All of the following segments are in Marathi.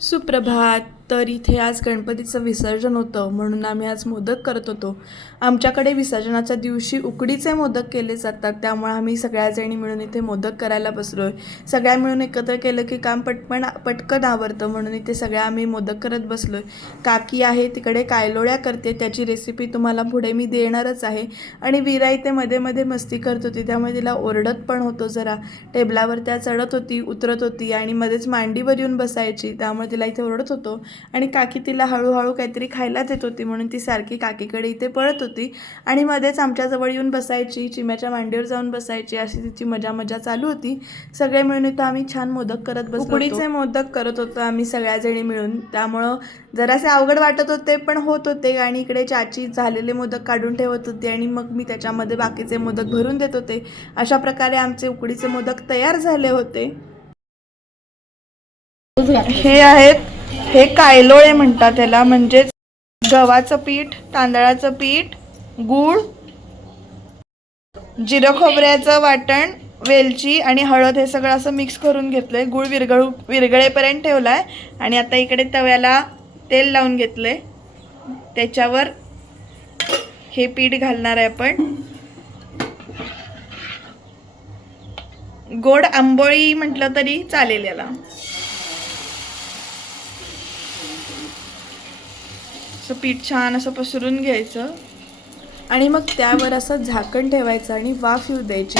સુપ્રભાત तर इथे आज गणपतीचं विसर्जन होतं म्हणून आम्ही आज मोदक करत होतो. आमच्याकडे विसर्जनाच्या दिवशी उकडीचे मोदक केले जातात त्यामुळे आम्ही सगळ्याजणी मिळून इथे मोदक करायला बसलो आहे सगळ्या मिळून एकत्र केलं की काम पटपण पटकन आवरतं म्हणून इथे सगळ्या आम्ही मोदक करत बसलो आहे काकी आहे तिकडे कायलोळ्या करते त्याची रेसिपी तुम्हाला पुढे मी देणारच आहे. आणि विरा इथे मध्ये मध्ये मस्ती करत होती त्यामुळे तिला ओरडत पण होतो जरा. टेबलावर त्या चढत होती उतरत होती आणि मध्येच मांडीवर येऊन बसायची त्यामुळे तिला इथे ओरडत होतो. आणि काकी तिला हळूहळू काहीतरी खायला देत होती म्हणून ती सारखी काकीकडे इथे पळत होती. आणि मध्येच आमच्याजवळ येऊन बसायची चिम्याच्या मांडीवर जाऊन बसायची अशी तिची मजा मजा चालू होती. सगळे मिळून इथं आम्ही छान मोदक करत बसलो उकडीचे मोदक करत होतो आम्ही सगळ्याजणी मिळून. त्यामुळं जरासे अवघड वाटत होते पण होत होते. आणि इकडे चाची झालेले मोदक काढून ठेवत होती आणि मग मी त्याच्यामध्ये बाकीचे मोदक भरून देत होते. अशा प्रकारे आमचे उकडीचे मोदक तयार झाले होते. हे आहेत हे कायलोळे म्हणतात त्याला म्हणजेच गव्हाचं पीठ तांदळाचं पीठ गूळ जिरं खोबऱ्याचं वाटण वेलची आणि हळद हे सगळं असं मिक्स करून घेतलंय. गूळ विरघळू विरघळेपर्यंत आहे आणि आता इकडे तव्याला तेल लावून घेतलंय. त्याच्यावर हे पीठ घालणार आहे आपण. गोड आंबोळी म्हटलं तरी चालेल याला. असं पीठ छान असं पसरून घ्यायचं. आणि मग त्यावर असं झाकण ठेवायचं आणि वाफ येऊ द्यायची.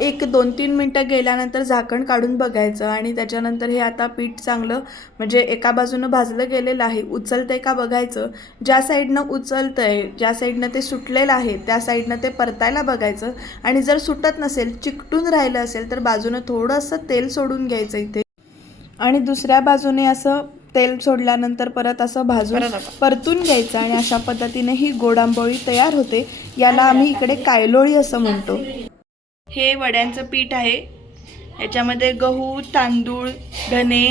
एक दोन तीन मिनटं गेल्यानंतर झाकण काढून बघायचं आणि त्याच्यानंतर हे आता पीठ चांगलं म्हणजे एका बाजूनं भाजलं गेलेलं आहे. उचलतंय का बघायचं. ज्या साईडनं उचलतंय ज्या साईडनं ते सुटलेलं आहे त्या साईडनं ते परतायला बघायचं. आणि जर सुटत नसेल चिकटून राहिलं असेल तर बाजूनं थोडंसं तेल सोडून घ्यायचं इथे. आणि दुसऱ्या बाजूने असं तेल सोडल्यानंतर परत असं भाजून परतून घ्यायचं आणि अशा पद्धतीने ही गोड आंबोळी तयार होते. याला आम्ही इकडे कायलोळी असं म्हणतो. हे वड्यांचं पीठ आहे. याच्यामध्ये गहू तांदूळ धने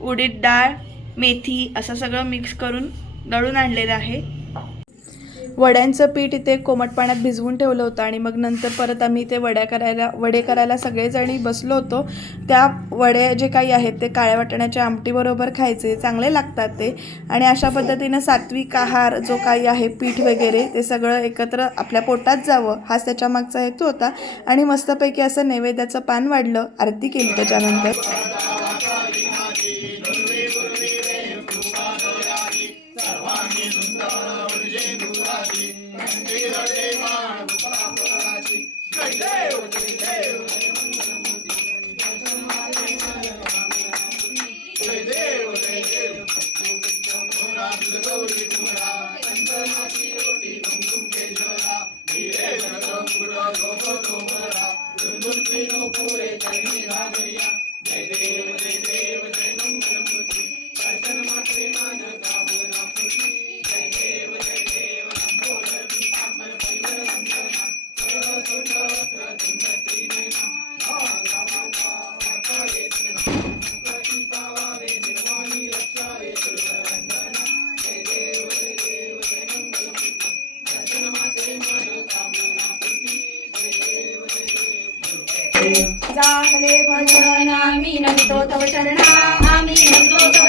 उडीद डाळ मेथी असं सगळं मिक्स करून दळून आणलेलं आहे. वड्यांचं पीठ इथे कोमट पाण्यात भिजवून ठेवलं होतं आणि मग नंतर परत आम्ही ते वड्या करायला वडे करायला सगळेजणी बसलो होतो. त्या वडे जे काही आहेत ते काळ्या वाटण्याच्या आमटीबरोबर खायचे चांगले लागतात ते. आणि अशा पद्धतीनं सात्विक आहार जो काही आहे पीठ वगैरे ते सगळं एकत्र आपल्या पोटात जावं हाच त्याच्या मागचा हेतू होता. आणि मस्तपैकी असं नैवेद्याचं पान वाढलं आरती केली त्याच्यानंतर. চরণা আমি নন্দ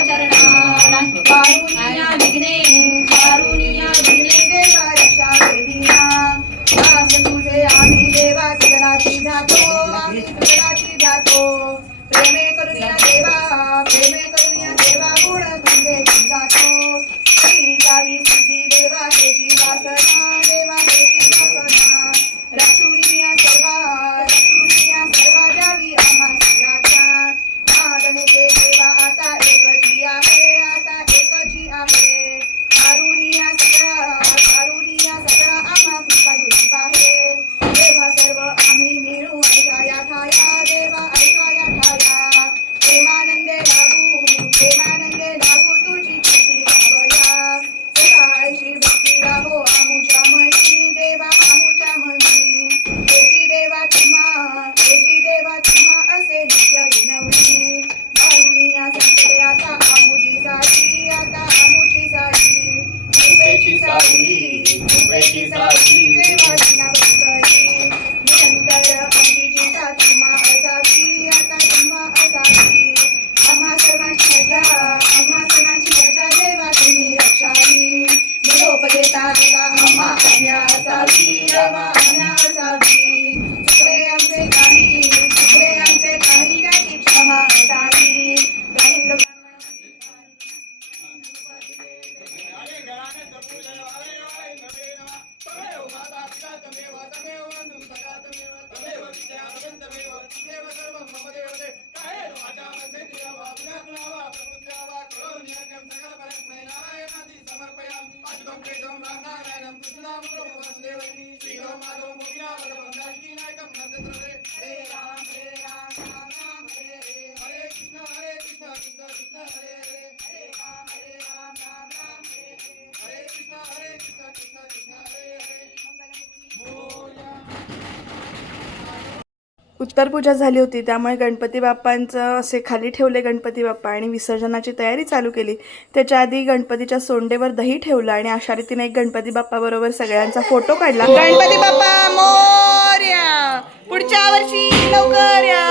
उत्तर पूजा झाली होती त्यामुळे गणपती बाप्पांचं असे खाली ठेवले गणपती बाप्पा आणि विसर्जनाची तयारी चालू केली. त्याच्या आधी गणपतीच्या सोंडेवर दही ठेवलं आणि अशा रीतीने एक गणपती बाप्पा बरोबर सगळ्यांचा फोटो काढला. गणपती बाप्पा मोर्या! पुढच्या वर्षी लवकर या!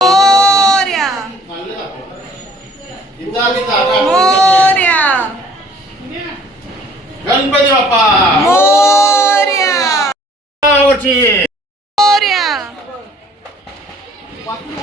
मोर्या! मोर्या! गणपती बाप्पा मोर्या वर्षी मोर्या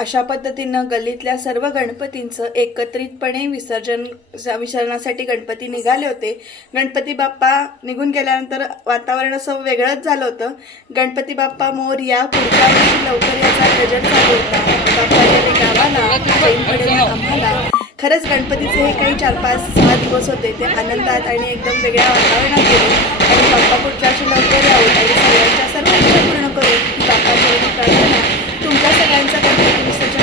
अशा पद्धतीनं गल्लीतल्या सर्व गणपतींचं एकत्रितपणे विसर्जन विसर्जनासाठी गणपती निघाले होते. गणपती बाप्पा निघून गेल्यानंतर वातावरण असं वेगळंच झालं होतं. गणपती बाप्पा मोर या पुढच्या वर्षी लवकर याचा गजर चालू होता. बाप्पा गावाला आम्हाला खरंच गणपतीचे हे काही चार पाच सहा दिवस होते. ते आनंदात आणि एकदम वेगळ्या वातावरणात गेले. आणि बाप्पा पुढच्या वर्षी लवकर यावं. आणि सर्वांच्या सर्व पूर्ण करून ही प्रार्थना तुमच्या सगळ्यांचा विसर्जन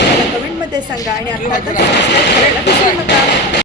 मला कमेंटमध्ये सांगा आणि अर्थातच विसरू नका.